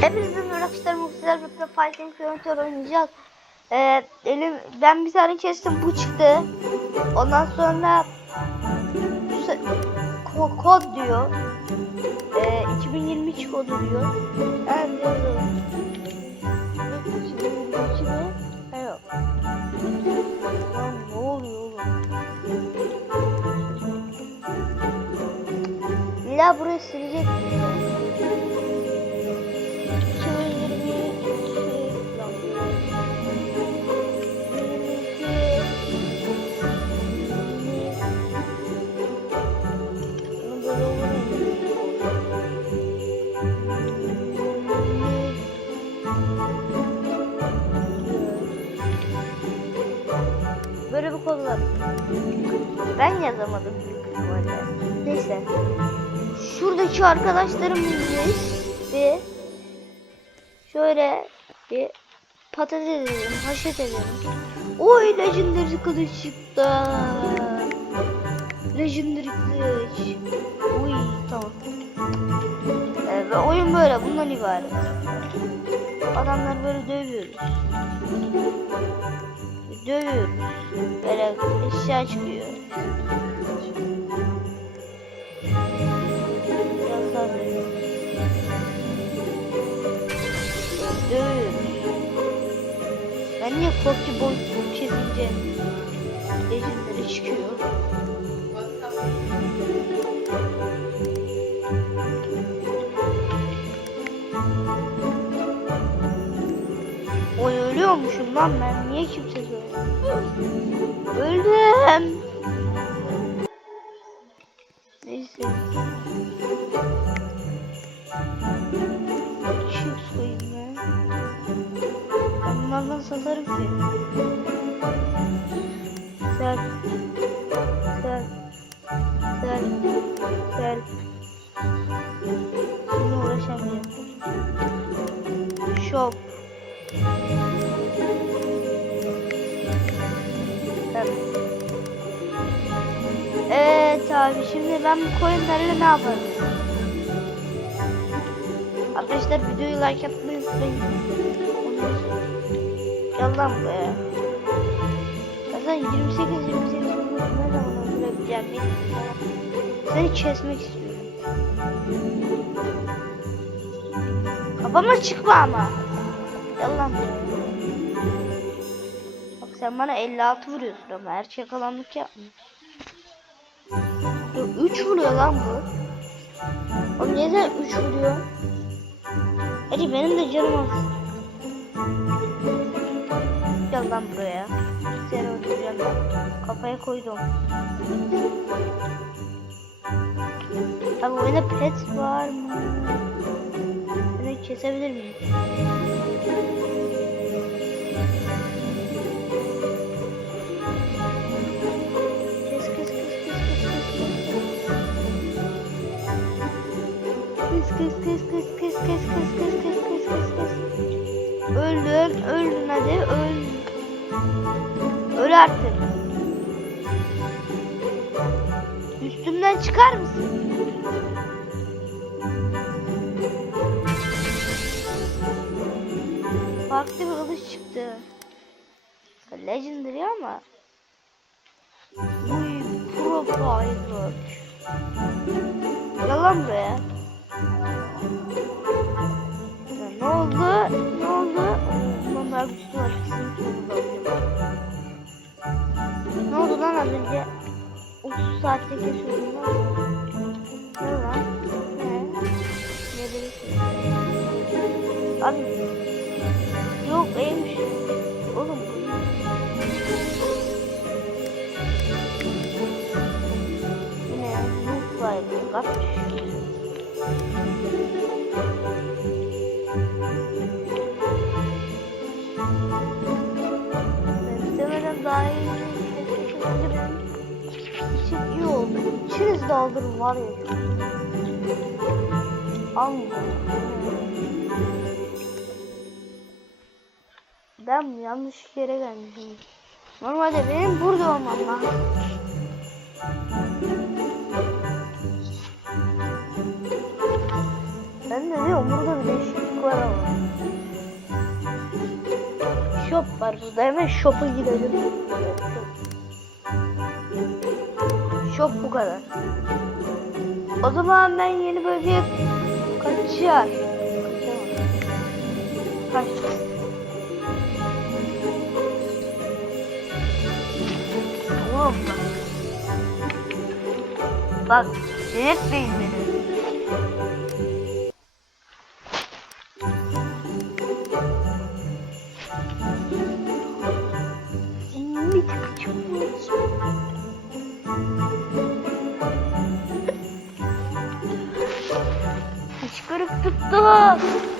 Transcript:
Hepinize merhaba arkadaşlar. Bu güzel bir Fighting Simulator oynayacağız. Ee, elim, ben bir tane kestim bu çıktı. Ondan sonra ko- kod diyor. Ee, 2023 kodu diyor. Ben yazıyorum. 2023 mi? Ha yok. Lan ne oluyor oğlum? İlla silecek. 2022 Böyle bir kod var. Ben yazamadım büyük ihtimalle. Neyse. Şuradaki arkadaşlarım bir şöyle bir patates edelim, haşet edelim. Oy legendary kılıç çıktı. Legendary kılıç. Uy tamam. Ee, ve oyun böyle bundan ibaret. Adamlar böyle dövüyoruz. Dövüyoruz. Böyle eşya çıkıyor. Biraz sabredin. Dövüyoruz. Ben niye korku boy kesince legendary çıkıyor? Oy ölüyormuşum lan ben. Niye kimse söylemiyor? Öldüm. Neyse. Çık koyayım ben. Ben bunlardan satarım ki. Sel. Sel. Sel. Sel. Şimdi uğraşamayacağım. Shop. Abi şimdi ben bu coinlerle ne yaparım? Arkadaşlar videoyu like atmayı unutmayın. Gel lan buraya. Zaten 28 28 ne zaman bilmiyorum. Seni kesmek istiyorum. Kafama çıkma ama. Gel lan buraya. Bak sen bana 56 vuruyorsun ama erkek alanlık yapma. 3 vuruyor lan bu. Niye sen 3 vuruyor? Hadi benim de canım az. Gel lan buraya. Seni öldüreceğim ben. Kafaya koydum. Abi oyunda pet var mı? Beni kesebilir miyim? Hadi öl Öl artık Üstümden çıkar mısın? Farklı bir kılıç çıktı. Legendary ama. Uy, pro firework. Gel lan Bunlar bir su açısını sorulabilir. Ne oldu lan az önce? 30 saatte geçirdim lan. Ne lan? Ne? Ne bilirsin? Abi. Yok neymiş? Oğlum. Ne? Yok galiba. Kaç? 200 daldırım var ya. Almayacağım. Ben yanlış yere gelmişim. Normalde benim burada olmam lazım. Ben de diyorum burada bir değişiklik var ama. Shop var burada hemen shop'a gidelim. Shop bu kadar. O zaman ben yeni bölgeye kaçar. Kaçacağım. Tamam? Bak, delirtmeyin beni. ず。